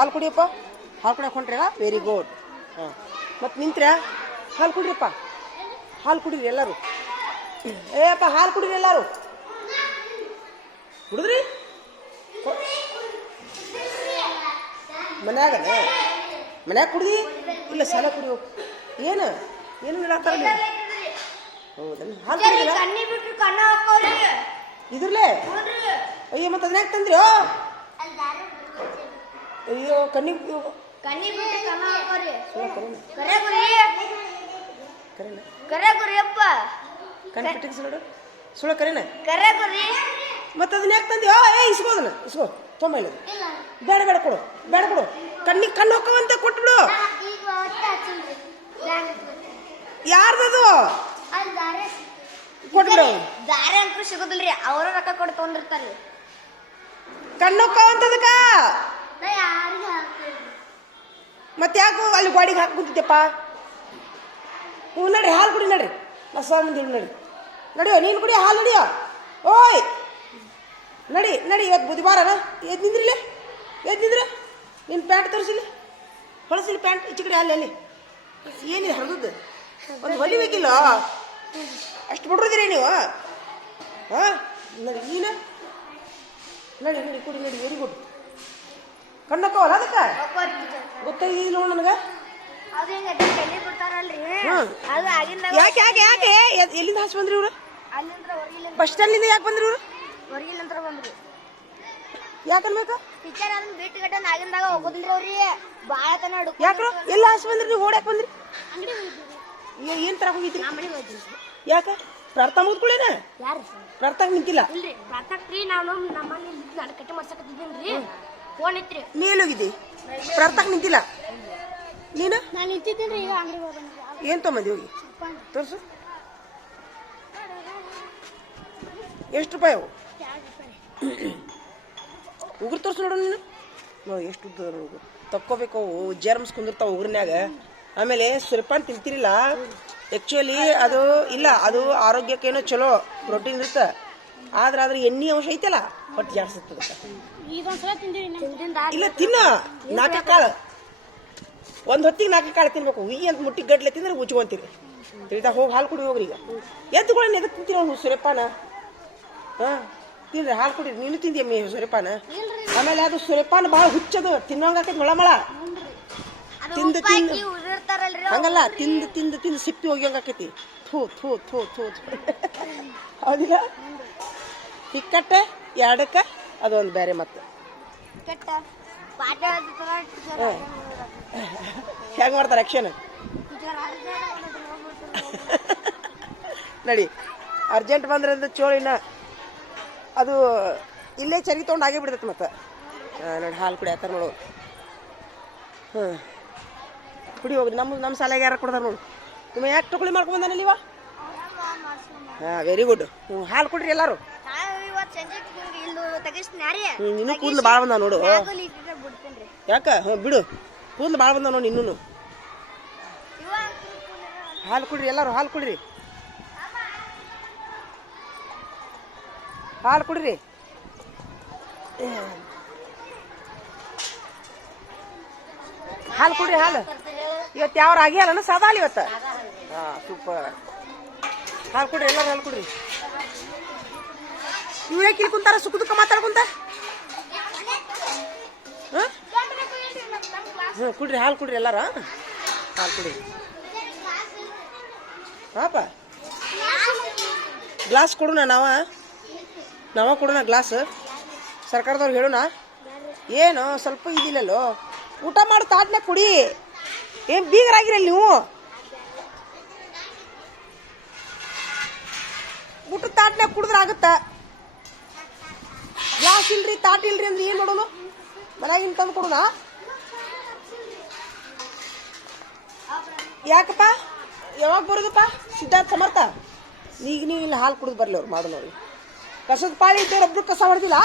ಹಾಲು ಕುಡಿಯಪ್ಪ. ಹಾಲು ಕುಡಿಯಕ್ಕೆ ಹೊಂಟ್ರಿ. Very good. ಹಾಂ, ಮತ್ತು ನಿಂತ್ರೆ ಹಾಲು ಕುಡಿರಪ್ಪ. ಹಾಲು ಕುಡೀರಿ ಎಲ್ಲರೂ. ಏಪ್ಪ ಹಾಲು ಕುಡೀರಿ ಎಲ್ಲರೂ. ಕುಡಿದ್ರಿ ಮನ್ಯಾಗ ಕುಡ್ದಿ ಇಲ್ಲ ಸಾಲ ಕುಡಿ ಹೋಗಿ. ಏನು ಏನು ಹೇಳತ್ತಾರ ನೀವು? ಹೌದಲ್ಲ, ಹಾಲು ಕುಡಿದಿಲ್ಲ ಇದ್ರಲ್ಲೇ. ಅಯ್ಯೋ ಮತ್ತೆ ಅದನ್ನ ಯಾಕೆ ತಂದ್ರಿ? ಅಯ್ಯೋ ಕಣ್ಣಿಗೆ ಸುಳ್ಳ ಕರೆನ. ಮತ್ತೆ ಅದನ್ನ ಯಾಕೆ ತಂದ್ಯೋ? ಇಸ್ಕೋದನ್ನ ಇಸ್ಕೋ ತೊಂಬ ಇಲ್ಲ. ಬೇಡ ಬೇಡ ಕೊಡು, ಬೇಡ ಕೊಡು. ಕಣ್ಣಿಗೆ ಕಣ್ಣು ಹೋಕ್ಕವಂತ ಕೊಟ್ಬಿಡು. ಯಾರ್ದದು ಕೊಟ್ಬಿಡು. ದಾರಿ ಅಂತೂ ಸಿಗೋದಿಲ್ರಿ, ಅವ್ರ ರೊಕ್ಕ ಕೊಟ್ಟು ತೊಗೊಂಡಿರ್ತಾರ್ರಿ. ಕಣ್ಣು ಹೋಕ್ಕವಂತದಕ್ಕ ಮತ್ತೆ ಯಾಕೋ ಅಲ್ಲಿ ಗಾಡಿಗೆ ಹಾಕಿ ಕುಂತಿದ್ದೆಪ್ಪ. ಹ್ಞೂ ನಡ್ರಿ ಹಾಲು ಕುಡಿ ನಡ್ರಿ. ಹೊಸ ಮುಂದೆ ನಡಿ ನಡಿಯೋ, ನೀನು ಕುಡಿಯೋ ಹಾಲು ನಡಿಯೋ. ಓಯ್ ನಡಿ ನಡಿ, ಇವತ್ತು ಬುಧವಾರನ. ಎದ್ದು ನಿಂದ್ರಿಲ್ಲ, ಎದ್ದು ನಿಂದ್ರೆ. ನಿನ್ನ ಪ್ಯಾಂಟ್ ತೋರಿಸಿಲಿ, ಹೊಳಸಿಲಿ ಪ್ಯಾಂಟ್ ಈಚೆ ಕಡೆ ಅಲ್ಲಿ ಅಲ್ಲಿ ಏನಿದೆ ಹರಿದದ್ದು ಒಂದು ಹೊಲಿಬೇಕಿಲ್ಲ. ಅಷ್ಟು ಬಿಡ್ರಿದ್ದೀರಿ ನೀವು. ಹಾಂ ನಡಿ ನೀನು ನಡಿ ನಡಿ ಕುಡಿ ನಡಿ. Very good. ಕಣ್ಣಕ್ಕವಲ್ಲ ಅದಕ್ಕೆ ಗೊತ್ತಾಗಿಲ್ಲ ನೋಡು ನನಗೆ. ಯಾಕೆ ಯಾಕೆ ಯಾಕೆ ಎಲ್ಲಿಂದ ಹಾಸಿ ಬಂದ್ರಿ ಇವ್ರು? ಬಸ್ ಸ್ಟ್ಯಾಂಡ್ಲಿಂದ ಯಾಕೆ ಬಂದ್ರಿ ಇವ್ರು? ಯಾಕನ್ಬೇಕು? ಯಾಕ್ರ ಎಲ್ಲ ಹಾಸಿ ಬಂದ್ರಿ ನೀವು? ಓಡ್ಯಾಕೆ ಬಂದ್ರಿ? ಏನ್ ತರಕ್ ಹೋಗಿದ್ರಿ? ಯಾಕ ಪ್ರಾರ್ಥನಾ ಮುಗಿದ್ಕೊಳ್ಳೇನ? ಪ್ರಾರ್ಥನಾ ನಿಂತಿಲ್ಲ. ನೀ ಎಲ್ಲಿ ಹೋಗಿದ್ದಿ? ಪ್ರಾರ್ಥನಾ ನಿಂತಿಲ್ಲ ನೀನು? ಏನ್ ತೊಗೊಂಬಂದಿ ಹೋಗಿ ತೋರ್ಸು. ಎಷ್ಟು ರೂಪಾಯಿ ಅವು? ಉಗುರು ತೋರ್ಸು ನೋಡು ನೀನು. ನೋಡಿ ಎಷ್ಟು ಉದ್ದ ತಕ್ಕೋಬೇಕು. ಅವು ಜರ್ಮ್ಸ್ ಕುಂದಿರ್ತಾವ ಉಗುರಿನ್ಯಾಗ. ಆಮೇಲೆ ಸುರಿಪಾನ್ ತಿಂತಿರಿಲ್ಲ, ಆ್ಯಕ್ಚುಲಿ ಅದು ಇಲ್ಲ, ಅದು ಆರೋಗ್ಯಕ್ಕೇನೋ ಚಲೋ ಪ್ರೋಟೀನ್ ಇರುತ್ತೆ. ಆದ್ರೆ ಅದ್ರ ಎಣ್ಣೆ ಅಂಶ ಐತಲ್ಲ ಹೊಟ್ಟೆ ಜಾಡ್ಸುತ್ತದೆ. ಇಲ್ಲ ತಿನ್ನ 4 ಕಾಳು, ಒಂದು ಹೊತ್ತಿಗೆ 4 ಕಾಳು ತಿನ್ಬೇಕು. ಈ ಅಂತ ಮುಟ್ಟಿಗೆ ಗಡ್ಲೆ ತಿಂದ್ರೆ ಉಚ್ಕೊಂತೀರಿ. ತಿಳಿತಾ ಹೋಗಿ ಹಾಲು ಕುಡಿ ಹೋಗ್ರಿ. ಈಗ ಎದ್ದುಗಳನ್ನ ಎದಕ್ಕೆ ತಿಂತೀರ ಅವ್ನು ಸೂರ್ಯಪಾನ? ಹಾಂ ತಿನ್ರಿ, ಹಾಲು ಕುಡಿರಿ. ನೀನು ತಿಂದಿಯಮ್ಮಿ ಸೂರ್ಯಪಾನ? ಆಮೇಲೆ ಅದು ಸೂರ್ಯಪಾನ ಭಾಳ ಹುಚ್ಚದು, ತಿನ್ನೋಂಗಾಕೈತಿ ಮೊಳಮಳ. ತಿಂದು ತಿಂದು ಹಂಗಲ್ಲ, ತಿಂದು ತಿಂದು ತಿಂದು ಸಿಪ್ಪಿ ಹೋಗ್ಯಂಗಾಕೈತಿ. ಥೂ ಥೂ ಥೂ ಥೂ ಹೌದಿಲ್ಲ? ಇಕ್ಕಟ್ಟ ಎರಡಕ್ಕ ಅದೊಂದು ಬೇರೆ. ಮತ್ತೆ ಹೆಂಗೆ ಮಾಡ್ತಾರೆ ಆಕ್ಷನ್? ನಡಿ, ಅರ್ಜೆಂಟ್ ಬಂದ್ರೆ ಅಂದ್ರೆ ಚೋಳಿನ ಅದು ಇಲ್ಲೇ ಚರಿ ತೊಗೊಂಡು ಆಗೇ ಬಿಡ್ತೈತೆ. ಮತ್ತೆ ನೋಡಿ ಹಾಲು ಕುಡಿ ಆತರ ನೋಡು. ಹಾಂ ಕುಡಿ ಹೋಗ್ರಿ. ನಮ್ಮ ಸಾಲಾಗ ಯಾರು ಕೊಡ್ತಾರೆ ನೋಡು. ನಿಮ್ಮ ಯಾಕೆ ಟೊಕಳಿ ಮಾಡ್ಕೊಂಬಂದಾನಲ್ಲಿ ಇವ? ಹಾಂ ವೆರಿ ಗುಡ್. ಹಾಲು ಕುಡ್ರಿ ಎಲ್ಲರೂ. ಇನ್ನೂ ಕೂದಲು ಭಾಳ ಬಂದಾವ ನೋಡು. ಯಾಕ? ಹ್ಞೂ ಬಿಡು, ಕೂದಲು ಭಾಳ ಬಂದಾವ ನೋಡಿ ಇನ್ನೂ. ಹಾಲು ಕುಡ್ರಿ ಎಲ್ಲರೂ, ಹಾಲು ಕುಡ್ರಿ, ಹಾಲು ಕುಡ್ರಿ. ಹಾಲು ಕುಡ್ರಿ ಹಾಲು. ಇವತ್ತು ಯಾವ ರಾಗಿ ಹಾಲನ ಸಾದಾ ಹಾಲು ಇವತ್ತು? ಹಾಂ ಸೂಪರ್. ಹಾಲು ಕುಡ್ರಿ ಎಲ್ಲರೂ, ಹಾಲು ಕುಡ್ರಿ. ಇವ್ ಯಾಕೆ ಇಲ್ಲಿ ಕುಂತಾರ ಸುಖ ಮಾತಾಡ್ಕೊಂತ? ಹ್ಞೂ ಕುಡ್ರಿ ಹಾಲು ಕುಡ್ರಿ ಎಲ್ಲಾರ, ಹಾಲು ಕುಡ್ರಿ. ಹಾಪ ಗ್ಲಾಸ್ ಕೊಡೋಣ, ನಾವ ಕೊಡೋಣ ಗ್ಲಾಸ್. ಸರ್ಕಾರದವ್ರು ಹೇಳೋಣ. ಏನು ಸ್ವಲ್ಪ ಇದಿಲ್ಲಲ್ಲೋ, ಊಟ ಮಾಡಿ ತಾಟ್ನಾಗ ಕುಡಿ. ಏನು ಬೀಗರಾಗಿರಲ್ಲ ನೀವು? ಊಟ ತಾಟ್ನಾಗ ಕುಡಿದ್ರೆ ಆಗುತ್ತ. ಗ್ಲಾಸ್ ಇಲ್ರಿ ತಾಟ್ ಇಲ್ರಿ ಅಂದ್ರೆ ಏನು ಮಾಡೋದು? ಮನ್ಯಾಗಿನ ತಂದು ಕೊಡೋಣ. ಯಾಕಪ್ಪ ಯಾವಾಗ ಬರೋದಪ್ಪ? ಸಿದ್ಧಾರ್ಥ ಸಮರ್ಥ ಈಗ ನೀವು ಇಲ್ಲಿ ಹಾಲು ಕುಡಿದು ಬರಲಿ. ಅವ್ರು ಮಾಡೋಣ. ಅವ್ರಿಗೆ ಕಸದ ಪಾಳಿ ಇದ್ದವ್ರು ಒಬ್ರು ಕಸ ಹೊಡೆದಿಲ್ಲ.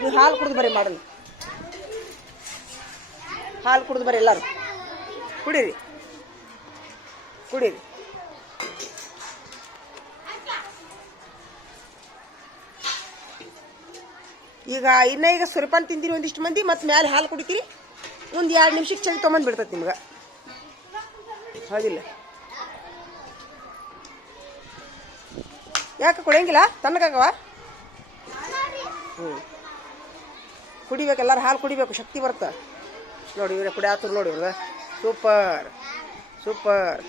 ನೀವು ಹಾಲು ಕುಡಿದು ಬರ್ರಿ, ಮಾಡೋಣ. ಹಾಲು ಕುಡಿದು ಬರ್ರಿ ಎಲ್ಲರೂ. ಕುಡೀರಿ ಕುಡೀರಿ. ಈಗ ಸೂರ್ಯಪಾನ ತಿಂದಿರಿ ಒಂದಿಷ್ಟು ಮಂದಿ, ಮತ್ತೆ ಮ್ಯಾಲೆ ಹಾಲು ಕುಡಿತೀರಿ. ಒಂದು 2 ನಿಮಿಷಕ್ಕೆ ಚಳಿ ತೊಗೊಂಡು ಬಿಡ್ತೈತಿ ನಿಮ್ಗೆ. ಹೌದಿಲ್ಲ? ಯಾಕೆ ಕುಡಿಯಂಗಿಲ್ಲ? ತಣ್ಣಗಾಗವ? ಕುಡಿಬೇಕು, ಎಲ್ಲರೂ ಹಾಲು ಕುಡಿಬೇಕು, ಶಕ್ತಿ ಬರುತ್ತೆ. ನೋಡಿ ಇವ್ರೆ ಕುಡಿಯಾತರು ನೋಡಿ ಇವ್ರದ. Super super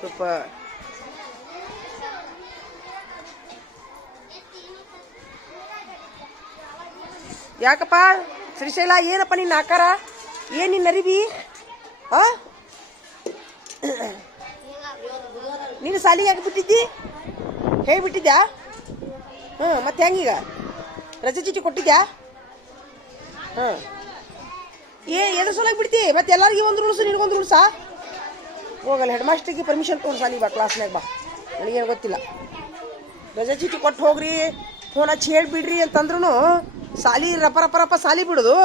super. ಯಾಕಪ್ಪ ಶ್ರೀಶೈಲ, ಏನಪ್ಪ ನಿನ್ನ ಆಕಾರ? ಏನು ನಿನ್ನ ಅರಿವಿ? ಹಾಂ, ನೀನು ಸಾಲಿಗೆ ಯಾಕೆ ಬಿಟ್ಟಿದ್ದಿ? ಹೇಳಿಬಿಟ್ಟಿದ್ಯಾ? ಮತ್ತೆ ಹೆಂಗೀಗ? ರಜೆ ಚೀಟಿ ಕೊಟ್ಟಿದ್ಯಾ? ಹಾಂ, ಎದ್ರ ಸಲುವಾಗಿ ಬಿಡ್ತಿ? ಮತ್ತೆ ಎಲ್ಲರಿಗೂ ಒಂದು ರೂಲ್ಸು, ನಿನಗೊಂದು ರೂಲ್ಸಾ? ಹೋಗಲ್ಲ, ಹೆಡ್ ಮಾಸ್ಟ್ರಿಗೆ ಪರ್ಮಿಷನ್ ತೊಗೊಂಡು ಸಾಲಿಗೆ ಬಾ, ಕ್ಲಾಸ್ನಾಗ ಬಾ. ನನಗೇನು ಗೊತ್ತಿಲ್ಲ. ರಜೆ ಚೀಟಿ ಕೊಟ್ಟು ಹೋಗ್ರಿ, ಫೋನ್ ಹಚ್ಚಿ ಹೇಳಿಬಿಡ್ರಿ ಅಂತಂದ್ರೂ ಸಾಲಿ ರಪ ಸಾಲಿ ಬಿಡೋದು.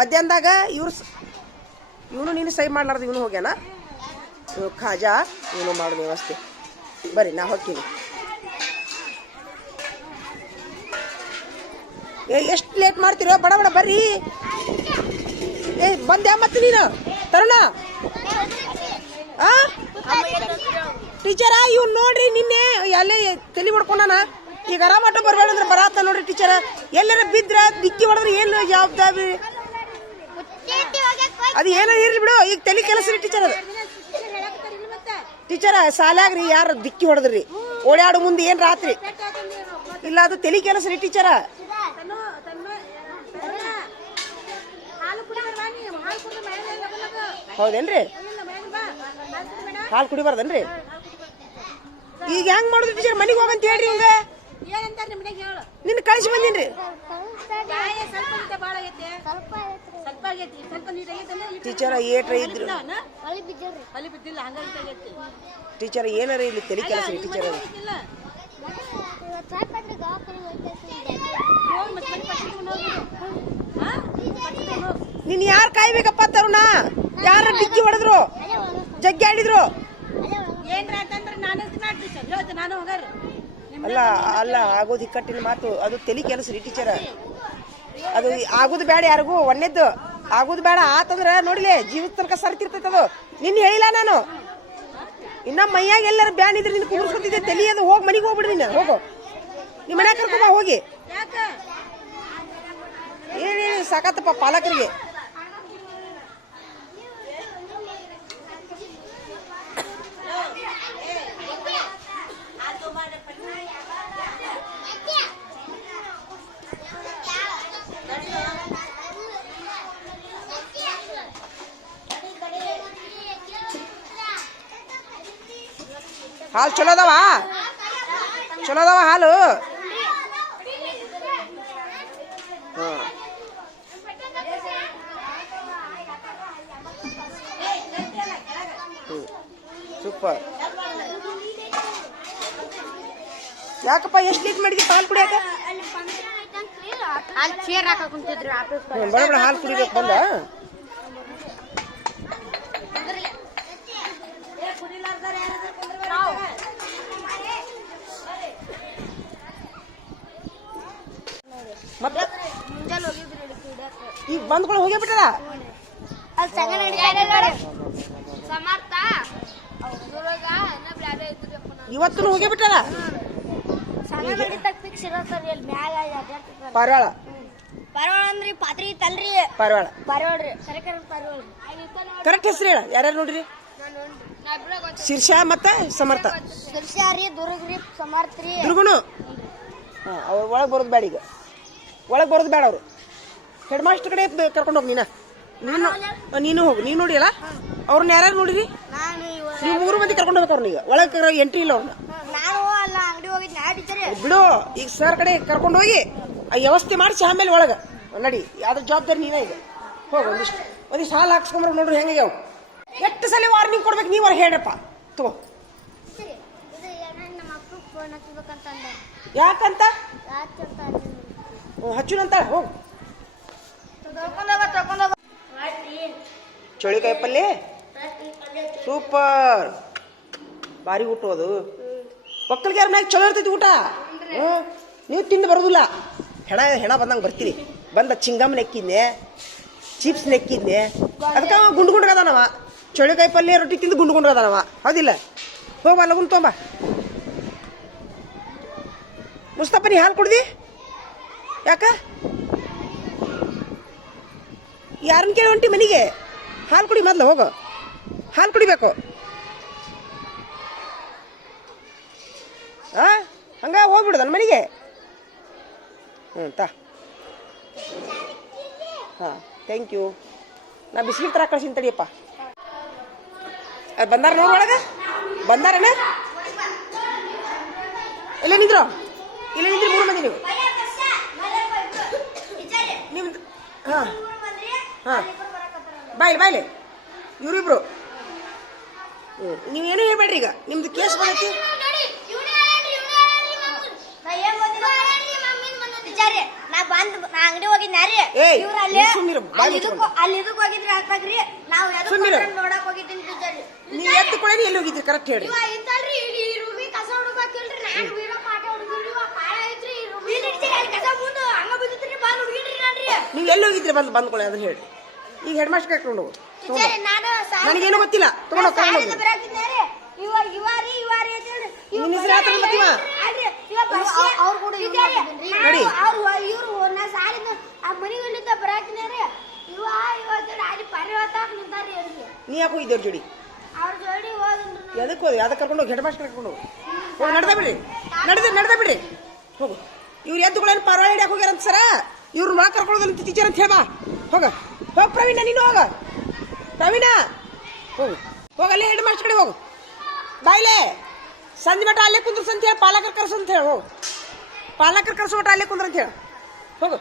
ಮಧ್ಯಾಹ್ನದಾಗ ಇವನು ನೀನು ಸೈ ಮಾಡ್ಲಾರ್ದು ಇವನು ಹೋಗ್ಯಾನ. ಖಾಜಾ ಇವನು ಮಾಡೋದು ವ್ಯವಸ್ಥೆ. ಬರ್ರಿ, ನಾ ಹೋಗ್ತೀನಿ. ಎಷ್ಟು ಲೇಟ್ ಮಾಡ್ತೀರೋ? ಬಡ ಬಡ ಬರ್ರಿ. ಬಂದ್ಯಾ ಮತ್ತೆ ನೀನು ತರುಣ? ಟೀಚರ ಇವ್ನು ನೋಡ್ರಿ, ನಿನ್ನೆ ಅಲ್ಲೇ ತಲೆ ಹೊಡ್ಕೊಂಡಾನ. ಈಗ ಆರಾಮಾಟ ಬರಬೇಡ ಅಂದ್ರೆ ಬರಾತ ನೋಡ್ರಿ ಟೀಚರ. ಎಲ್ಲರ ಬಿದ್ರ ದಿಕ್ಕಿ ಹೊಡೆದ್ರೆ ಏನು ಜವಾಬ್ದಾರಿ? ಅದು ಏನೋ ಇರ್ಲಿ ಬಿಡು, ಈಗ ತಲೆ ಕೆಲಸ ರೀ ಟೀಚರ್. ಅದು ಟೀಚರ ಸಾಲಾಗ್ರಿ ಯಾರು ದಿಕ್ಕಿ ಹೊಡೆದ್ರಿ ಓಡಾಡು ಮುಂದೆ ಏನ್ ರಾತ್ರಿ ಇಲ್ಲ, ಅದು ತಲೆ ಕೆಲಸ ರೀ ಟೀಚರ. ಹೌದೇನ್ರಿ? ಹಾಲು ಕುಡಿಬಾರ್ದನ್ರಿ? ಈಗ ಹೆಂಗ್ ಮಾಡುದು ಟೀಚರ್? ಮನೆಗೆ ಹೋಗಂತ ಹೇಳ್ರಿ. ಇವಂಗ ನಿನ್ನ ಕಳಿಸಿ ಬಂದೀನ್ರಿ. ಟೀಚರ ಏಟ್ರ ಇದ್ರು ಟೀಚರ್ ಏನಾರ ಇಲ್ಲಿ ತಲೆ ಕೆಲಸ ರೀ ಟೀಚರ್. ನೀನ್ ಯಾರು ಕಾಯ್ಬೇಕಪ್ಪ ತರುಣ? ಯಾರ ಡಿಕ್ಕಿ ಹೊಡೆದ್ರು, ಜಗ್ಗಿ ಆಡಿದ್ರು? ಅಲ್ಲ ಅಲ್ಲ, ಆಗೋದು ಇಕ್ಕಟ್ಟಿನ ಮಾತು. ಅದು ತಲೆ ಕೆಲಸ ರೀ ಟೀಚರ. ಅದು ಆಗುದು ಬೇಡ ಯಾರಿಗೂ. ಒಣ್ಣೆದ್ದು ಆಗುದು ಬೇಡ ಆತಂದ್ರ ನೋಡಿಲೆ ಜೀವಿತ ತನಕ ಸರ್ತಿರ್ತೈತೆ ಅದು. ನಿನ್ನ ಹೇಳಿಲ್ಲ ನಾನು. ಇನ್ನ ಮೈಯಾಗ ಎಲ್ಲಾರು ಬ್ಯಾನ್ ಇದ್ರೆ ನಿನ್ ಕೂರ್ಸ್ಕೊತಿದ್ದೆ ತಲೆ. ಅದು ಹೋಗಿ ಮನೆಗೆ ಹೋಗ್ಬಿಡ್ರಿ. ನೀನು ಹೋಗು, ನಿಮ್ಮ ಮನ್ಯಾಗ ಕರ್ಕೊಂಬ ಹೋಗಿ. ಏನೇ ಸಾಕತ್ತಪ್ಪ ಪಾಲಕರಿಗೆ. ಹಾಲು ಚಲೋ ಅದಾವ? ಚಲೋ ಅದಾವ ಹಾಲು? ಸೂಪರ್. ಯಾಕಪ್ಪ ಎಷ್ಟು ಲೇಟ್ ಮಾಡಿದ್ವಿ ಹಾಲು ಕುಡಿಯಾಕ? ಬಡ ಬಡ ಹಾಲು ಕುಡಿಬೇಕು ಬಂದ. ಮತ್ತೆ ಈಗ ಬಂದ್ಗಳು ಹೋಗೇ ಬಿಟ್ಟದ. ಇವತ್ತು ಹೋಗೇ ಬಿಟ್ಟದ. ಪಾರಿವಾಳ ಅಂದ್ರಿ ಪಾತ್ರಿ ತಲ್ರಿ. ಪಾರಿವಾಳ ಪಾರಿವಾಳ್ರಿ ಕರೆಕ್ಟ್ ಹೆಸರು ಹೇಳ. ಯಾರ್ಯಾರು ನೋಡ್ರಿ? ಶಿರ್ಷಾ ಮತ್ತ ಸಮರ್ಥ. ಶಿರ್ಷಾರಿ, ದುರ್ಗ್ರಿ, ಸಮರ್ಥ್ರಿ, ದುರ್ಗುನು. ಅವ್ರ ಒಳಗೆ ಬರೋದು ಬೇಡ. ಈಗ ಒಳಗೆ ಬರೋದು ಬೇಡ. ಅವರು ಹೆಡ್ ಮಾಸ್ಟರ್ ಕಡೆ ಕರ್ಕೊಂಡು ಹೋಗಿ. ನೀನು ಹೋಗು. ನೀನು ನೋಡಿಯಲ್ಲ ಅವ್ರನ್ನ ಯಾರ್ಯಾರು ನೋಡಿರಿ? ನೀವು 3 ಮಂದಿ ಕರ್ಕೊಂಡು ಹೋಗ್ಬೇಕು ಅವ್ರನ್ನ. ಈಗ ಒಳಗೆ ಎಂಟ್ರಿ ಇಲ್ಲ ಅವ್ರನ್ನ. ಬಿಡು, ಈಗ ಸರ್ ಕಡೆ ಕರ್ಕೊಂಡು ಹೋಗಿ ಆ ವ್ಯವಸ್ಥೆ ಮಾಡಿಸಿ ಆಮೇಲೆ ಒಳಗೆ ನಡಿ. ಅದ್ರ ಜವಾಬ್ದಾರಿ ನೀವೇ. ಈಗ ಹೋಗಿ ಒಂದಿಷ್ಟು ಹಾಲು ಹಾಕ್ಸ್ಕೊಂಡ್ರೆ ನೋಡ್ರಿ ಹೆಂಗೆ ಅವು. ಎಷ್ಟು ಸಲ ವಾರ್ನಿಂಗ್ ಕೊಡ್ಬೇಕು ನೀವು? ಅವ್ರಿಗೆ ಹೇಳ್ರಪ್ಪ. ತಗೋ. ಯಾಕಂತ ಹಚ್ಚುನಂತ ಹೋಗು. ಚೌಳಿಕಾಯಿ ಪಲ್ಯ ಸೂಪರ್. ಭಾರಿ ಊಟ ಅದು. ಒಕ್ಕಲ್ಗಾರ ಮ್ಯಾಗ ಚಲೋ ಇರ್ತೈತಿ ಊಟ. ನೀವು ತಿಂದು ಬರೋದಿಲ್ಲ. ಹೆಣ ಬಂದಂಗೆ ಬರ್ತೀರಿ. ಬಂದ ಚಿಂಗಮ್ಮನ ಎಕ್ಕಿದ್ನೆ ಚಿಪ್ಸ್ ನೆಕ್ಕಿದ್ನೆ ಅದಕ್ಕೆ ಅವ ಗುಂಡು ಗುಂಡ್ಗದಾನವ ಚಳಿಕಾಯಿ ಪಲ್ಯ ರೊಟ್ಟಿ ತಿಂದು ಗುಂಡು ಗುಂಡ್ಗದಾನವ ಹೌದಿಲ್ಲ ಹೋಗ ಲಗುನ್ ತೊಂಬ ಮುಸ್ತಫ ನೀ ಹಾಲು ಕುಡ್ದಿ ಯಾಕ ಯಾರನ್ನ ಕೇಳಿ ಹೊಂಟಿ ಮನೆಗೆ ಹಾಲು ಕುಡಿ ಮೊದ್ಲು ಹೋಗು ಹಾಲು ಕುಡಿಬೇಕು ಆ ಹಂಗ ಹೋಗ್ಬಿಡು ನನ್ನ ಮನೆಗೆ ತಾ ಹಾಂ ಥ್ಯಾಂಕ್ ಯು ನಾ ಬಿಸ್ಕಿಟ್ ತರ ಕಳ್ಸಿನ ತಡಿಯಪ್ಪ ಅದು ಬಂದಾರ ನೋಡಿ ಒಳಗೆ ಬಂದಾರಣ ಇಲ್ಲ ನಿಂದ್ರು ಇಲ್ಲ ನಿಂದ್ರಿ 3 ಮಂದಿ ನೀವು ನಿಮ್ದು ಹಾಂ ಹಾಂ ಬಾಯ್ಲಿ ಇವರಿಬ್ರು ನೀವೇನು ಹೇಳ್ಬೇಡ್ರಿ ಈಗ ನಿಮ್ದು ಕೇಸ್ ಬಂದೈತಿ ಅಂಗಡಿ ಹೋಗಿದ್ನಾರಿ ಅಲ್ಲಿ ಇದಕ್ ಹೋಗಿದ್ರಿ ಹಾಕ್ಬೇಕ್ರಿ ನಾವು ನೋಡಕ್ ಹೋಗಿದ್ದೀನಿ ಟೀಚರ್ ನೀ ಎದ್ದು ಕೂಡ ಎಲ್ಲಿ ಹೋಗಿದ್ರಿ ಕರೆಕ್ಟ್ ಹೇಳ್ರಿ ಇಂತಲ್ರಿ ಈ ರೂಮಿ ಕಸ ಹುಡುಗಾಕಿಲ್ರಿ ನಾನು ವೀರ ಪಾಠ ಹುಡುಗಿರಿ ಕಾಳ ಐತ್ರಿ ರೂಮಿ ಇಡ್ತೀರಿ ಅಲ್ಲಿ ಕಸ ಮುಂದೆ ಹಂಗ ಬಿದ್ದಿತ್ರಿ ಬಂದು ಹುಡುಗಿರಿ ನಾನ್ರಿ ನೀವು ಎಲ್ಲಿ ಹೋಗಿದ್ರಿ ಬಂದ್ಕೊಳ್ಳಿ ಅದನ್ನ ಹೇಳಿ ಈಗ ಹೆಡ್ ಮಾಸ್ಟರ್ ಕರ್ಕೊಂಡು ಹೋಗು ಟೀಚರ್ ನಾನು ನನಗೇನು ಗೊತ್ತಿಲ್ಲ ತಗೊಂಡು ಕರ್ಕೊಂಡು ಹೋಗು ಬರಾಕಿದ್ನಾರಿ ಇವಾರಿ ಅಂತೇಳಿ ನಿನ್ನ ಹೆಸರು ಯಾತ್ರ ಮತ್ತಿವ ಅವ್ರು ಕೂಡ ನೋಡಿ ಇವ್ರು ನಾ ಸಾಲಿನ ಆ ಮನೆಗಳಿಂದ ಬರಾಕಿನಾರಿ ಇವತ್ತು ಅಲ್ಲಿ ಪರಿವರ್ತ ನಿಂತಾರಿ ಅವ್ರಿಗೆ ನೀ ಯಾಕೆ ಹೋಗಿದ್ದೇವ್ರ ಜೋಡಿ ಅವ್ರ ಜೋಡಿ ಹೋಗಿದ್ರು ಎದಕ್ಕೆ ಹೋಗಿ ಅದಕ್ಕೆ ಕರ್ಕೊಂಡು ಹೋಗಿ ಹೆಡ್ ಮಾಸ್ಟರ್ ಕರ್ಕೊಂಡು ಹೋಗಿ ನಡೆದ ಬಿಡ್ರಿ ಹೋಗು ಇವ್ರು ಎದ್ದುಗಳೇನು ಪರವಾಗಿ ಹಿಡಿಯಕ್ಕೆ ಹೋಗ್ಯಾರಂತ ಸರ ಇವ್ರು ಮಾ ಕರ್ಕೊಳ್ಳೋದಂತ ಟೀಚರ್ ಅಂತ ಹೇಳ ಹೋಗ ಪ್ರವೀಣ ನೀನು ಹೋಗ ಪ್ರವೀಣ ಹೋಗಲ್ಲೇ ಹೆಡ್ ಮಾಸ್ಟರ್ ಕಡೆ ಹೋಗು ಬಾಯ್ಲೆ ಸಂಜೆ ಮಟ್ಟ ಅಲ್ಲೇ ಕುಂದ್ರಸ್ ಅಂತ ಹೇಳಿ ಪಾಲಕರು ಕರ್ಸು ಅಂತ ಹೇಳಿ ಹೋಗು ಪಾಲಕರು ಕರ್ಸೋ ಮಟ್ಟ ಅಲ್ಲೇ ಕುಂದ್ರ ಅಂತ ಹೇಳಿ ಹೋಗು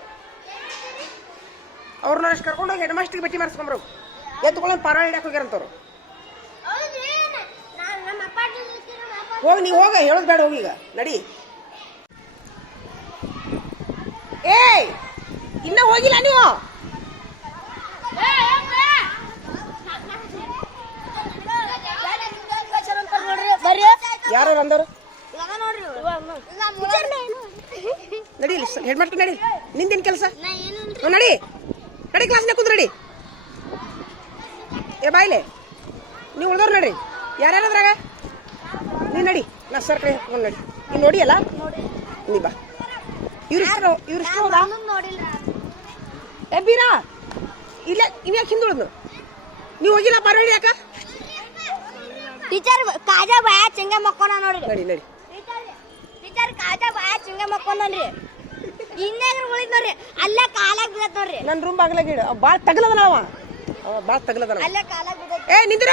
ಅವ್ರನ್ನ ಅಷ್ಟು ಕರ್ಕೊಂಡು ಹೋಗಿ ಹೆಡ್ ಮಾಸ್ಟ್ರಿಗೆ ಭೇಟಿ ಮಾಡಿಸ್ಕೊಂಬ್ರು ಎದ್ದುಗಳೇನು ಪರವಾಗಿ ಹಿಡಿಯಕ್ಕೆ ಹೋಗ್ಯಾರಂತವ್ರು ಹೋಗಿ ನೀವು ಹೋಗ ಹೇಳೋದು ಬೇಡ ಹೋಗಿ ಈಗ ನಡಿ ಏಯ್ ಇನ್ನ ಹೋಗಿಲ್ಲ ನೀವು ಯಾರು ಅಂದವರು ನಡಿ ಹೆಡ್ ಮಾಸ್ಟರ್ ನಡಿ ನಿಂದೇನು ಕೆಲಸ ನಡಿ ಕ್ಲಾಸ್ನಾಗ ಕುಂದ್ರ ನಡಿ ಏ ಬಾಯ್ಲೆ ನೀವು ಉಳ್ದವ್ರು ನಡ್ರಿ ಯಾರ್ಯಾರದ್ರಾಗ ನೀ ನಡಿ ನಾ ಸರ್ ಕಡೆ ಹೋಗಿ ನಡಿ ನೀನು ನೋಡಿಯಲ್ಲ ನೀ ಬಾ ಇವ್ರಿಷ್ಟು ಹೌದಾ ಏ ಬೀರಾ ಇಲ್ಲ ಇನ್ಯಾಕೆ ಹಿಂದುಳಿದ್ನು ನೀವು ಹೋಗಿಲ್ಲ ಬರೋಳಿ ಯಾಕ ಟೀಚರ್ ಕಾಜಾ ಬಾಯ ಚಿಂಗ ಮಕ್ಕೋಣ ನೋಡ್ರಿ ನಡಿ ಟೀಚರ್ ಕಾಜಾ ಬಾಯ ಚಿಂಗ ಮಕ್ಕೊಂಡ್ರಿ ಇನ್ನೇಗ ಉಳಿದ್ ನೋಡ್ರಿ ಅಲ್ಲೇ ಕಾಲಾಗ ಬಿದ್ದತ್ ನೋಡ್ರಿ ನನ್ನ ರೂಮ್ ಬಾಗ್ಲಾಗ ಇಡ ಭಾಳ ತಗಲದನ ಅವ ಭಾಳ ತಗಲದನ ಅಲ್ಲೇ ಕಾಲಾಗ ಬಿದ್ದತ್ ಏ ನಿಂದ್ರ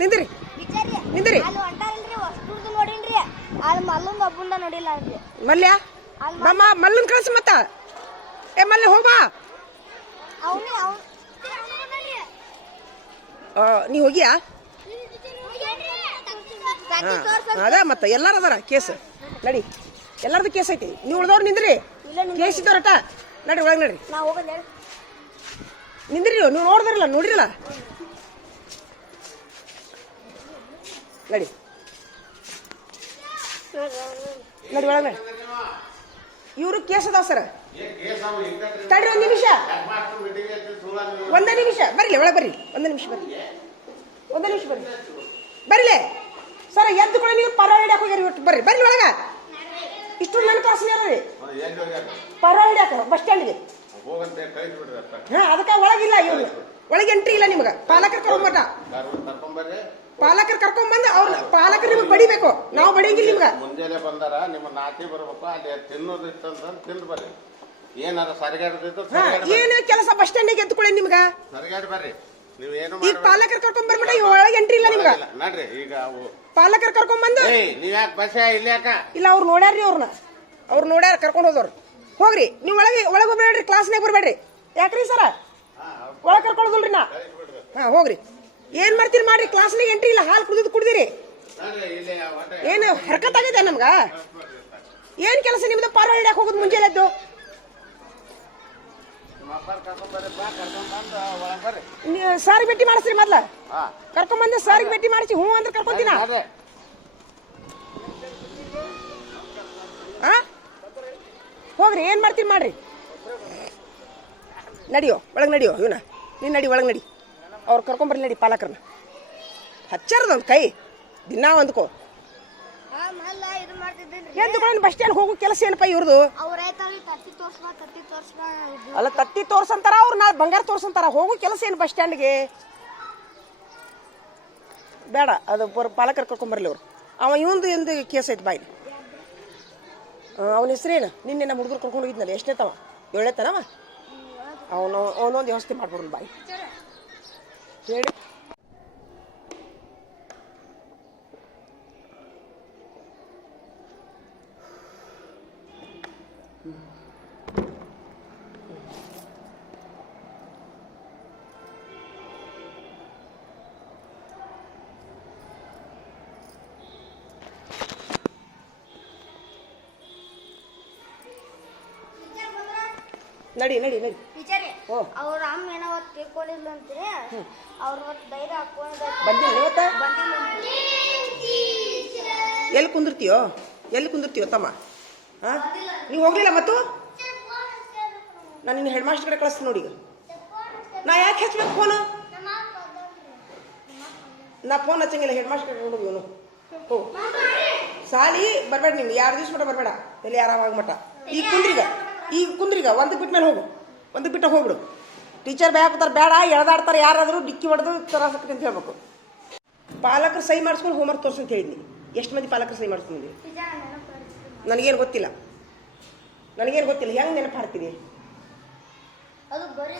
ನಿಂದ್ರಿ ಅಲ್ಲಿ ಹೊಂಟಾರಲ್ರಿ ಹೊಸ್ದುರ್ದು ನೋಡಿನ್ರಿ ಅಲ್ಲಿ ಮಲ್ಲಂದ ಒಬ್ಬಂದ ನೋಡಿಲ್ಲ ಅಲ್ರಿ ಮಲ್ಯ ಮಲ್ಲನ್ ಕಳ್ಸ ಮತ್ತ ಏ ಮಲ್ಯ ಹೋಗ್ಬಾ ನೀ ಹೋಗಿಯಾ ಅದ ಮತ್ತ ಎಲ್ಲಾರ ಅದಾರ ಕೇಸ್ ನಡಿ ಎಲ್ಲಾರ್ದು ಕೇಸ್ ಐತಿ ನೀವು ಉಳ್ದವ್ರು ನಿಂದ್ರಿ ಕೇಸ್ ಇದ್ದವ್ರಟ ನಡಿ ಒಳಗೆ ನಡ್ರಿ ನಿಂದ್ರಿ ನೀವು ನೋಡಿದ್ರಲ್ಲ ನೋಡಿರಲ್ಲ ನಡಿ ಒಳಗೆ ನಡಿ ಇವರು ಕೇಸ್ ಅದಾವ ಸರ್ ತಡ್ರಿ ಒಂದೇ ನಿಮಿಷ ಬರ್ಲಿ ಒಳಗೆ ಬರ್ರಿ ಒಂದೇ ನಿಮಿಷ ಬರ್ಲಿ ಸರ್ ಎದ್ದು ಕೂಡ ನೀವು ಪರ ಹಿಡಿಯಕ್ಕೆ ಹೋಗ್ಯಾರಿ ಬರ್ರಿ ಒಳಗ ಇಷ್ಟು ನನ್ನ ಕರ್ಸನ ರೀ ಪರ ಹಿಡಿಯಕ್ಕೆ ಬಸ್ ಸ್ಟ್ಯಾಂಡ್ಗೆ ಅದಕ್ಕೆ ಒಳಗಿಲ್ಲ ಇವ್ರು ಒಳಗೆ ಎಂಟ್ರಿ ಇಲ್ಲ ನಿಮ್ಗೆ ಪಾಲಕರು ಕರ್ಕೊಂಡ್ಬಂದು ಅವ್ರ ಪಾಲಕರು ನಿಮ್ಗೆ ಬಡಿಬೇಕು ನಾವು ಬಡಿಯಂಗಿಲ್ಲ ನಿಮ್ಗೆ ಮುಂಜಾನೆ ಬಂದಾರ ನಿಮ್ಮ ನಾಟಿ ಬರ್ಬೇಕು ಅಲ್ಲಿ ತಿನ್ನೋದು ಇತ್ತಂತ ತಿಂದು ಬರ್ರಿ ಏನಾರ ಏನು ಕೆಲಸ ಬಸ್ ಸ್ಟ್ಯಾಂಡಿಗೆ ಎದ್ದುಕೊಳ್ಳಿ ನಿಮ್ಗೆ ಸರಿಗಾಡಿ ಬರ್ರಿ ನೀವೇನು ಈಗ ಪಾಲಕರು ಕರ್ಕೊಂಡ್ ಬರ್ಬಿಟ್ಟ ಒಳಗೆ ಎಂಟ್ರಿ ಇಲ್ಲ ನಿಮ್ಗೆ ನಡ್ರಿ ಈಗ ಪಾಲಕರು ಕರ್ಕೊಂಡ್ಬಂದು ನೀವ್ ಯಾಕೆ ಬಸ್ ಇಲ್ಲಿ ಯಾಕ ಇಲ್ಲ ಅವ್ರು ನೋಡ್ಯಾರ್ರಿ ಅವ್ರು ನೋಡ್ಯಾರ ಕರ್ಕೊಂಡು ಹೋದವ್ರು ಹೋಗ್ರಿ ನೀವು ಒಳಗೆ ಹೋಗ್ಬೇಡ್ರಿ ಕ್ಲಾಸ್ನಾಗ ಬರ್ಬೇಡ್ರಿ ಯಾಕ್ರಿ ಸರ ಒಳಗೆ ಕರ್ಕೊಳ್ಳೋದಿಲ್ರಿ ನಾ ಹೋಗ್ರಿ ಏನ್ ಮಾಡ್ತೀರಿ ಮಾಡ್ರಿ ಕ್ಲಾಸ್ನಾಗ ಎಂಟ್ರಿ ಇಲ್ಲ ಹಾಲು ಕುಡಿದಿರಿ ಏನು ಹರ್ಕತ್ ಆಗಿದೆ ನಮ್ಗ ಏನ್ ಕೆಲಸ ನಿಮ್ದು ಪಾರ ಹಿಡಿಯಕ್ಕೆ ಹೋಗುದು ಮುಂಜಾನೆ ಎದ್ದು ಸಾರಿಗೆ ಭೇಟಿ ಮಾಡಿಸ್ರಿ ಮೊದ್ಲ ಕರ್ಕೊಂಡ್ಬಂದು ಸಾರಿಗೆ ಭೇಟಿ ಮಾಡಿಸಿ ಹ್ಞೂ ಅಂದ್ರೆ ಕರ್ಕೊಂತೀನ ಹೋಗ್ರಿ ಏನ್ ಮಾಡ್ತೀರಿ ಮಾಡ್ರಿ ನಡಿಯೋ ಒಳಗೆ ನಡಿಯೋ ಇವನ ನೀನು ನಡಿ ಒಳಗೆ ನಡಿ ಅವ್ರು ಕರ್ಕೊಂಬರ್ಲಿ ನಡಿ ಪಾಲಕರನ್ನ ಹಚ್ಚಾರದೊಂದು ಕೈ ದಿನ ಒಂದ್ಕೋ ಮಲ್ಲ ಇದು ಮಾಡ್ತಿದ್ದೇನ್ರಿ ಎಂದು ಬಸ್ ಸ್ಟ್ಯಾಂಡ್ ಹೋಗೋ ಕೆಲಸ ಏನಪ್ಪ ಇವ್ರದು ಅವ್ರ ಆಯ್ತಾವ್ರಿ ತತ್ತಿ ತೋರ್ಸ್ಬಾ ಅಲ್ಲ ತತ್ತಿ ತೋರ್ಸಂತಾರ ಅವ್ರು ನಾಳೆ ಬಂಗಾರ ತೋರ್ಸಂತಾರ ಹೋಗೋ ಕೆಲಸ ಏನು ಬಸ್ ಸ್ಟ್ಯಾಂಡ್ಗೆ ಬೇಡ ಅದು ಪಾಲಕರು ಕರ್ಕೊಂಬರ್ಲಿ ಅವ್ರು ಅವ ಇವಂದು ಎಂದು ಕೇಸ್ ಐತೆ ಬಾಯ್ಲಿ ಅವನ ಹೆಸ್ರೇನು ನಿನ್ನೆ ನಮ್ಮ ಹುಡುಗರು ಕರ್ಕೊಂಡು ಹೋಗಿದ್ನಲ್ಲ ಎಷ್ಟನೇ ತವ 7ನೇ ತನವ ಅವನೊಂದು ವ್ಯವಸ್ಥೆ ಮಾಡ್ಬಿಡೋಣ ಬಾಯಿ ಹೇಳಿ ನಡಿ ನಡಿ ನಡಿ ಟೀಚರ್ ಓ ಅವ್ರ ಅಮ್ಮ ಏನೋ ಅವತ್ತು ತಿಳ್ಕೊಂಡಿಲ್ಲ ಅಂತೀರಿ ಅವ್ರ ಅವತ್ತು ಧೈರ್ಯ ಹಾಕೊಂಡಿದ್ದಾರೆ ಬಂದಿಲ್ಲ ಇವತ್ತ ಬಂದಿಲ್ಲ ಎಲ್ಲಿ ಕುಂದಿರ್ತೀಯೋ ತಮ್ಮ ಹಾಂ ನೀವು ಹೋಗ್ಲಿಲ್ಲ ಮತ್ತು ನಾನು ನಿನ್ನ ಹೆಡ್ ಮಾಸ್ಟರ್ ಕಡೆ ಕಳಿಸ್ತೀನಿ ನೋಡಿ ಈಗ ನಾ ಯಾಕೆ ಹಚ್ಬೇಕು ಫೋನು ನಾ ಫೋನ್ ಹಚ್ಚಂಗಿಲ್ಲ ಹೆಡ್ ಮಾಸ್ಟರ್ ಕಡೆ ಹೋಗಿ ಇವನು ಹೋ ಸಾಲಿ ಬರಬೇಡ ನೀನು 2 ದಿವ್ಸ ಮಟ್ಟ ಬರಬೇಡ ಎಲ್ಲಿ ಆರಾಮಾಗ ಮಟ್ಟ ಈಗ ಕುಂದ್ರಿಗ ಒಂದಕ್ಕೆ ಬಿಟ್ಟ ಮೇಲೆ ಹೋಗು ಒಂದಕ್ಕೆ ಬಿಟ್ಟ ಹೋಗ್ಬಿಡು ಟೀಚರ್ ಹಾಕ್ತಾರೆ ಬೇಡ ಎಳ್ದಾಡ್ತಾರೆ ಯಾರಾದರೂ ಡಿಕ್ಕಿ ಹೊಡೆದು ತರಾಸಕ್ಕೆ ಅಂತ ಹೇಳ್ಬೇಕು ಪಾಲಕರು ಸಹಿ ಮಾಡಿಸ್ಕೊಂಡು ಹೋಮ್ವರ್ಕ್ ತೋರಿಸಿ ಅಂತ ಹೇಳಿದ್ನಿ ಎಷ್ಟು ಮಂದಿ ಪಾಲಕರು ಸಹಿ ಮಾಡಿಸ್ಕೊಂಡು ನನಗೇನು ಗೊತ್ತಿಲ್ಲ ಹೆಂಗೆ ನೆನಪು ಹಾಡ್ತೀನಿ ಅದು ಬರೀ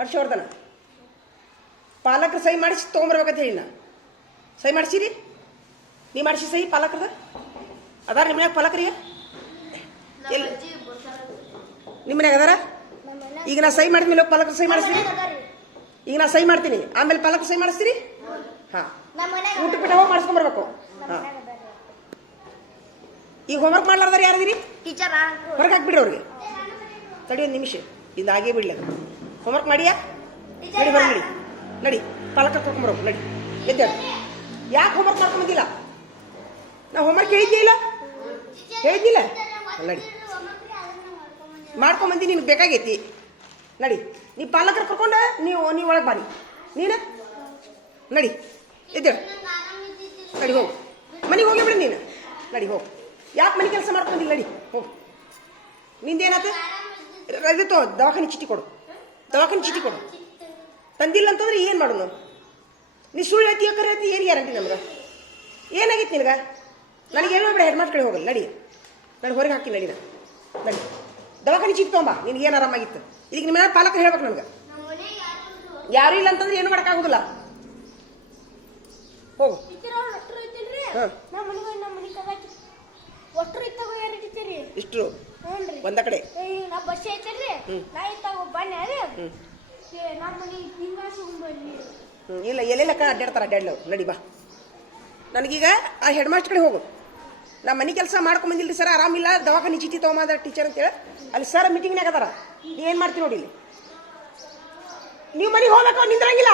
ಹರ್ಷವರ್ಧನ ಪಾಲಕರು ಸಹಿ ಮಾಡಿಸಿ ತೊಗೊಂಬರ್ಬೇಕಂತ ಹೇಳಿ ನಾ ಸಹಿ ಮಾಡಿಸಿರಿ ನೀ ಮಾಡಿಸಿ ಸಹಿ ಪಾಲಕರದ ಅದಾರ ನಿಮ್ಮ ಮನ್ಯಾಗ ಪಾಲಕರಿಗೆ ಎಲ್ಲಿ ನಿಮ್ಮ ಮನ್ಯಾಗ ಅದಾರ ಈಗ ನಾ ಸಹಿ ಮಾಡಿದ್ಮೇಲೆ ಪಾಲಕರು ಸಹಿ ಮಾಡಿಸ್ತೀರಿ ಈಗ ನಾ ಸಹಿ ಮಾಡ್ತೀನಿ ಆಮೇಲೆ ಪಾಲಕರು ಸಹಿ ಮಾಡಿಸ್ತೀರಿ ಹಾಂ ಊಟ ಬಿಟ್ಟು ಹೋಗಿ ಮಾಡಿಸ್ಕೊಂಬರ್ಬೇಕು ಹಾಂ ಈಗ ಹೋಮ್ವರ್ಕ್ ಮಾಡ್ಲಾರ್ದಾರ ಯಾರದಿರಿ ಟೀಚರ್ ಹೊರಗೆ ಹಾಕ್ಬಿಡ್ರಿ ಅವ್ರಿಗೆ ತಡಿ ಒಂದು ನಿಮಿಷ ಇದು ಆಗೇ ಬಿಡ್ಲಿ ಅದು ಹೋಮ್ವರ್ಕ್ ಮಾಡಿಯಾ ನಡಿ ಬರ ನಡಿ ಪಾಲಕರು ಕರ್ಕೊಂಬರ್ಬೇಕು ನಡಿ ಎದ್ದೇಳು ಯಾಕೆ ಹೋಮ್ವರ್ಕ್ ಮಾಡ್ಕೊಂಬಂದಿಲ್ಲ ನಾ ಹೋಮ್ವರ್ಕ್ ಹೇಳಿದ್ದಿಲ್ಲ ನಡಿ ಮಾಡ್ಕೊಂಬಂದಿ ನಿನ್ಗೆ ಬೇಕಾಗೈತಿ ನಡಿ ನೀ ಪಾಲಕರು ಕರ್ಕೊಂಡು ನೀವು ಒಳಗೆ ಬಾನಿ ನೀನು ನಡಿ ಎದ್ದೇಳು ನಡಿ ಹೋಗು ಮನೆಗೆ ಹೋಗಿ ಬಿಡಿ ನೀನು ನಡಿ ಹೋಗು ಯಾಕೆ ಮನೆ ಕೆಲಸ ಮಾಡ್ಕೊಂಡಿಲ್ಲ ನಡಿ ಹೋಗು ನಿಂದೇನಾಯ್ತು ರಜೆ ದವಾಖಾನೆ ಚೀಟಿ ಕೊಡು ತಂದಿಲ್ಲ ಅಂತಂದ್ರೆ ಏನು ಮಾಡೋಣ ನೀ ಸುಳ್ಳು ಹೇಳ್ತಿ ಕರೆ ಹೇಳ್ತಿ ಏನು ಗ್ಯಾರಂಟಿ ನಮ್ಗೆ ಏನಾಗಿತ್ತು ನಿನಗೆ ನನಗೆ ಏನು ಬೇಡ ಹೆಡ್ ಮಾಸ್ಟರ್ ಕಡೆ ಹೋಗಲ್ಲ ನಡಿ ನಾನು ಹೊರಗೆ ಹಾಕಿ ನಡಿ ನಡಿ ದವಾಖಾನೆ ಚೀಟಿ ತೊಗೊಂಬ ನಿನಗೇನು ಆರಾಮಾಗಿತ್ತು ಈಗ ನಿಮ್ಮ ಪಾಲಕರು ಹೇಳ್ಬೇಕು ನನಗೆ ಯಾರು ಇಲ್ಲ ಅಂತಂದ್ರೆ ಏನು ಮಾಡೋಕ್ಕಾಗೋದಿಲ್ಲ ಹೋಗು ಇಷ್ಟು ಒಂದ ಕಡೆ ಇಲ್ಲ ಎಲ್ಲೆಲ್ಲ ಅಡ್ಡಾಡ್ತಾರೆ ಅಡ್ಡಾಡ್ಲವ್ ನಡಿ ಬಾ ನನಗೀಗ ಆ ಹೆಡ್ ಮಾಸ್ಟರ್ ಕಡೆ ಹೋಗು ನಾ ಮನೆ ಕೆಲಸ ಮಾಡ್ಕೊಂಬಂದಿಲ್ರಿ ಸರ್ ಆರಾಮಿಲ್ಲ ದವಾಖಾನೆ ಚೀಟಿ ತೊಗೊಂಬಂದ ಟೀಚರ್ ಅಂತೇಳಿ ಅಲ್ಲಿ ಸರ್ ಮೀಟಿಂಗ್ನಾಗ ಅದಾರ ನೀ ಏನು ಮಾಡ್ತೀವಿ ನೋಡಿ ಇಲ್ಲಿ ನೀವು ಮನೆಗೆ ಹೋಗ್ಬೇಕು ನಿಂದ್ರಂಗಿಲ್ಲ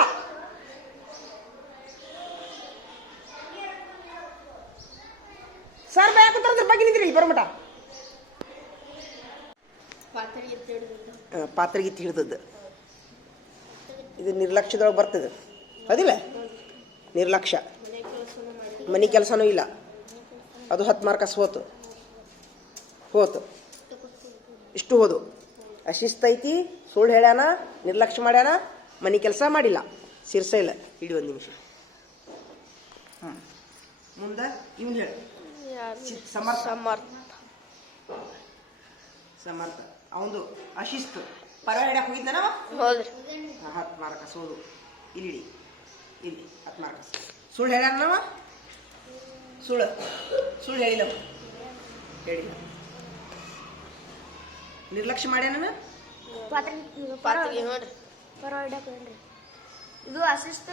ಸರ್ ಬೇಕಂತ ಅದ್ರ ಬಗ್ಗೆ ನಿಂದ್ರಿ ಬರೋಮಟ ಪಾತ್ರೆಗೆ ಹಿಡಿದದ್ದು ಇದು ನಿರ್ಲಕ್ಷ್ಯದೊಳಗೆ ಬರ್ತದೆ ಅದಿಲ್ಲ ನಿರ್ಲಕ್ಷ್ಯ ಮನೆ ಕೆಲಸನೂ ಇಲ್ಲ ಅದು 10 ಮಾರ್ಕಸ್ ಹೋತು ಇಷ್ಟು ಹೋದು ಅಶಿಸ್ತೈತಿ ಸುಳ್ಳು ಹೇಳ್ಯಾನ ನಿರ್ಲಕ್ಷ್ಯ ಮಾಡ್ಯಾನ ಮನೆ ಕೆಲಸ ಮಾಡಿಲ್ಲ ಸಿರ್ಸ ಇಲ್ಲ ಹಿಡಿ ಒಂದು ನಿಮಿಷ ಮುಂದೆ ಇವನು ಹೇಳಿ ಸಮರ್ಥ ಅವನು ಅಶಿಸ್ತು ಪರ ಹಿಡಕ್ಕೆ ಹೋಗಿದ್ದಾನ 10 ಮಾರ್ಕಸ್ ಹೋದು ಇಲ್ಲಿ 10 ಮಾರ್ಕಸ್ ಸುಳ್ಳು ಹೇಳ್ಯಾನವ ಸುಳ್ಳು ಹೇಳಿಲ್ಲ ನಿರ್ಲಕ್ಷ್ಯ ಮಾಡ್ಯಾನ ಇದು ಅಸಿಸ್ಟ್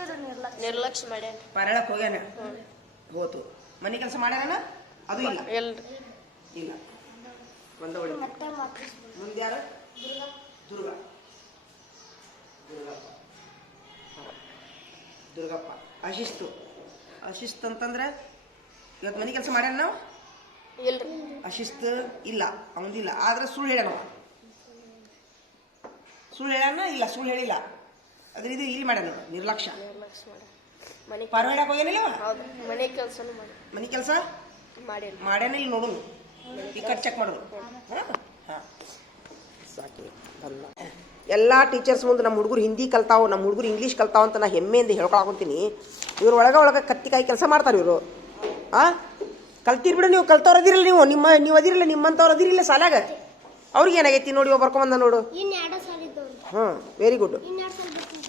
ನಿರ್ಲಕ್ಷ್ಯ ಮಾಡ್ಯಾನ ಪರಳಕ್ಕೆ ಹೋಗ್ಯಾನ ಹೋತು ಮನೆ ಕೆಲಸ ಮಾಡ್ಯಾನ ಅದು ಇಲ್ಲ ಇಲ್ಲ ಒಂದ ಒಳ್ಳೆ ಮುಂದೆ ಯಾರು ದುರ್ಗಪ್ಪ ಅಶಿಸ್ತು ಅಂತಂದ್ರೆ ಇವತ್ತು ಮನೆ ಕೆಲಸ ಮಾಡ್ಯಾನ ನಾವು ಅಶಿಸ್ತು ಇಲ್ಲ ಅವನದಿಲ್ಲ ಆದ್ರೆ ಸುಳ್ಳು ಹೇಳ್ಯಾನ ಸುಳ್ಳು ಹೇಳ್ಯಾನ ಇಲ್ಲ ಸುಳ್ಳು ಹೇಳಿಲ್ಲ ಅದ್ರ ಇದು ಇಲ್ಲಿ ಮಾಡ್ಯಾನ ನೋಡು, ನಿರ್ಲಕ್ಷ್ಯ ನಿರ್ಲಕ್ಷ್ಯ ಮಾಡ ಮನೆ ಪಾರ್ವಾಡಕ್ಕೆ ಹೋಗ್ಯಾನಿಲ್ಲ ಇವ? ಹೌದು ಮನೆ ಕೆಲಸನೂ ಮಾಡಿ ಮನೆ ಕೆಲಸ ಮಾಡಿ ಮಾಡ್ಯಾನ ಇಲ್ಲಿ ನೋಡು ಈ ಕಡೆ ಚೆಕ್ ಮಾಡೋದು ಹಾಂ ಸಾಕಿ ಅಲ್ಲ ಎಲ್ಲ ಟೀಚರ್ಸ್ ಮುಂದೆ ನಮ್ಮ ಹುಡುಗರು ಹಿಂದಿ ಕಲ್ತಾವು ನಮ್ಮ ಹುಡುಗರು ಇಂಗ್ಲೀಷ್ ಕಲ್ತಾವ ಅಂತ ನಾ ಹೆಮ್ಮೆಯಿಂದ ಹೇಳ್ಕೊಳಕೊಂತೀನಿ ಇವ್ರು ಒಳಗೆ ಕತ್ತಿಕಾಯಿ ಕೆಲಸ ಮಾಡ್ತಾರೆ ಇವರು ಕಲ್ತಿರ್ ಬಿಡು ನೀವು ಕಲ್ತವ್ರು ಅದಿರಲ್ಲ ನೀವು ಅದಿರಲ್ಲ ನಿಮ್ಮಂಥವ್ರು ಅದಿರಲ್ಲ ಸಾಲಾಗ ಅವ್ರಿಗೆ ಏನಾಗೈತಿ ನೋಡಿ ಬರ್ಕೊಂಬಂದ ನೋಡು ಇನ್ನು 2 ಸಾಲ ಇದ್ದವ್ರು ಹಾಂ ವೆರಿ ಗುಡ್ ಇನ್ನು 2 ಸಾಲ ಬರ್ತೀನಿ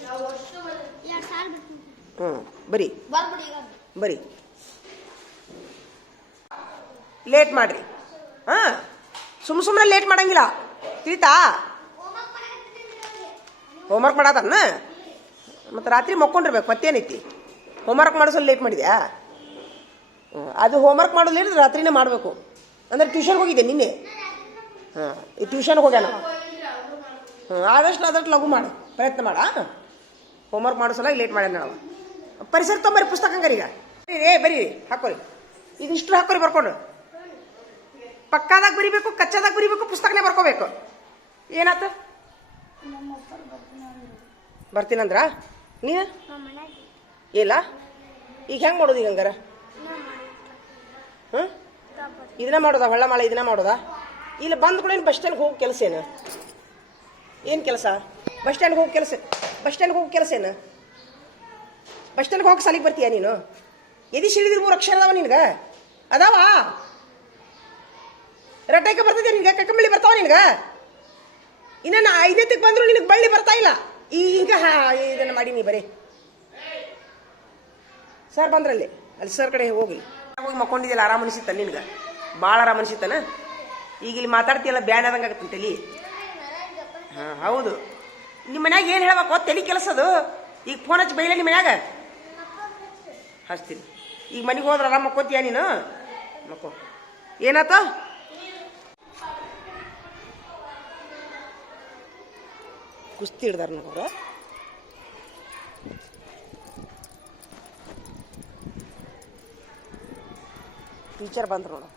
2 ಸಾಲ ಬರ್ತೀನಿ ಹ್ಞೂ ಬರೀ ಬರ್ಬಿಡಿ ಈಗ ಬರೀ ಲೇಟ್ ಮಾಡ್ರಿ ಹಾಂ ಸುಮ್ಮನೆ ಲೇಟ್ ಮಾಡಂಗಿಲ್ಲ ತಿಳಿತಾ ಹೋಮ್ವರ್ಕ್ ಮಾಡತ್ತನ್ನ ಮತ್ತು ರಾತ್ರಿ ಮಕ್ಕೊಂಡಿರ್ಬೇಕು ಮತ್ತೇನೈತಿ ಹೋಮ್ವರ್ಕ್ ಮಾಡಿಸಲು ಲೇಟ್ ಮಾಡಿದ್ಯಾ ಅದು ಹೋಮ್ವರ್ಕ್ ಮಾಡೋದು ಲೇಟ್ ರಾತ್ರಿನೇ ಮಾಡಬೇಕು ಅಂದ್ರೆ ಟ್ಯೂಷನ್ಗೆ ಹೋಗಿದ್ದೆ ನಿನ್ನೆ ಹಾಂ ಈ ಟ್ಯೂಷನ್ಗೆ ಹೋಗ್ಯಾನ ಆದಷ್ಟು ಲಘು ಮಾಡು ಪ್ರಯತ್ನ ಮಾಡ ಹೋಮ್ವರ್ಕ್ ಮಾಡೋ ಸಲ ಲೇಟ್ ಮಾಡ್ಯಾನ ನಾವು ಪರಿಸರ ತೊಂಬರಿ ಪುಸ್ತಕ ಹಂಗಾರೆ ಈಗ ಬರೀ ಹಾಕೋರಿ ಇದಿಷ್ಟು ಹಾಕೋರಿ ಬರ್ಕೊಂಡು ಪಕ್ಕಾದಾಗ ಬರಿಬೇಕು ಕಚ್ಚಾದಾಗ ಬರಿಬೇಕು ಪುಸ್ತಕನೇ ಬರ್ಕೋಬೇಕು ಏನಾತ ಬರ್ತೀನಂದ್ರ ನೀನು ಇಲ್ಲ ಈಗ ಹೆಂಗೆ ಮಾಡೋದು ಈಗ ಹಂಗಾರ ಹಾಂ ಇದನ್ನ ಮಾಡೋದಾ ಹೊಳ್ಳ ಮಾಳೆ ಇದನ್ನ ಮಾಡೋದಾ ಇಲ್ಲ ಬಂದ ಕೂಡ ಬಸ್ ಸ್ಟ್ಯಾಂಡ್ಗೆ ಹೋಗೋ ಕೆಲಸ ಏನು ಕೆಲಸ ಬಸ್ ಸ್ಟ್ಯಾಂಡ್ಗೆ ಹೋಗೋ ಕೆಲಸ ಬಸ್ ಸ್ಟ್ಯಾಂಡ್ಗೆ ಹೋಗೋ ಕೆಲಸ ಏನು ಬಸ್ ಸ್ಟ್ಯಾಂಡ್ಗೆ ಹೋಗಿ ಸಾಲಿಗೆ ಬರ್ತೀಯ ನೀನು ಎದಿ ಸಿಡಿದಿರ್ 3 ಅಕ್ಷರ ಅದಾವ ನಿನ್ಗೆ ಅದಾವ ರಟಾಯ್ಕ ಬರ್ತದೆ ನಿನ್ಗೆ ಕಕ್ಕಂಬಳ್ಳಿ ಬರ್ತಾವ ನಿನ್ಗೆ ಇನ್ನು 5ನೇತಿಗೆ ಬಂದ್ರು ನಿನಗೆ ಬಳ್ಳಿ ಬರ್ತಾ ಇಲ್ಲ ಈಗ ಇದನ್ನು ಮಾಡಿ ನೀ ಬರೀ ಸರ್ ಬಂದ್ರಲ್ಲಿ ಅಲ್ಲಿ ಸರ್ ಕಡೆ ಹೋಗಿ ಮಕ್ಕೊಂಡಿದ್ದಿಲ್ಲ ಆರಾಮ ಅನಿಸಿತ್ತ ನಿನ್ಗೆ ಭಾಳ ಆರಾಮ ಅನಿಸಿತ್ತಾನ ಈಗ ಇಲ್ಲಿ ಮಾತಾಡ್ತೀಯಲ್ಲ ಬ್ಯಾನ್ ಆದಂಗೆ ಆಗತ್ತೆ ತಲೆ ಹಾಂ ಹೌದು ನಿಮ್ಮ ಮನ್ಯಾಗ ಏನು ಹೇಳ್ಬೇಕು ತಲೆ ಕೆಲಸ ಅದು ಈಗ ಫೋನ್ ಹಚ್ಚಿ ಬೈಲ ನಿಮ್ಮ ಮನ್ಯಾಗ ಹಚ್ತೀನಿ ಈಗ ಮನೆಗೆ ಹೋದ್ರೆ ಆರಾಮ ಮಕ್ಕೋತೀಯ ನೀನು ಮಕ್ಕೋ ಏನಾತ ಕುಸ್ತಿ ಹಿಡ್ದಾರ ನೋಡ್ರ ಟೀಚರ್ ಬಂದ್ರು ನೋಡು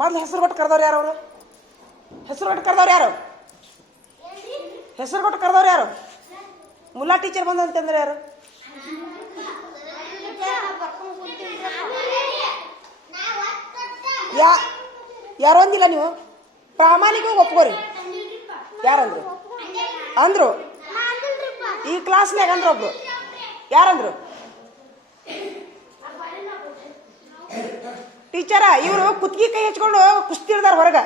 ಮೊದ್ಲು ಹೆಸರು ಕೊಟ್ಟು ಕರೆದವ್ರು ಯಾರು ಅವರು ಹೆಸರು ಕೊಟ್ಟು ಕರೆದವ್ರು ಯಾರು ಹೆಸರು ಕೊಟ್ಟು ಕರೆದವ್ರು ಯಾರು ಮುಲ್ಲಾ ಟೀಚರ್ ಬಂದಂತಂದ್ರೆ ಯಾರು ಯಾರು ಅಂದಿಲ್ಲ ನೀವು ಪ್ರಾಮಾಣಿಕವಾಗಿ ಒಪ್ಕೋರಿ ಯಾರಂದ್ರು ಅಂದ್ರು ಈ ಕ್ಲಾಸ್ನಾಗ ಅಂದ್ರು ಒಬ್ರು ಯಾರಂದ್ರು ಟೀಚರ ಇವರು ಕುತ್ತಿಗೆ ಕೈ ಹಚ್ಕೊಂಡು ಕುಸ್ತಿ ಹಿಡ್ದಾರ ಹೊರಗ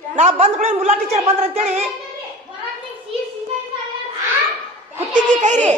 ನಾ ಬಂದ್ ಕೂಡ ಮುಲ್ಲಾ ಟೀಚರ್ ಬಂದ್ರ ಅಂತೇಳಿ ಕುತ್ತಿಗೆ ಕೈ ರೀ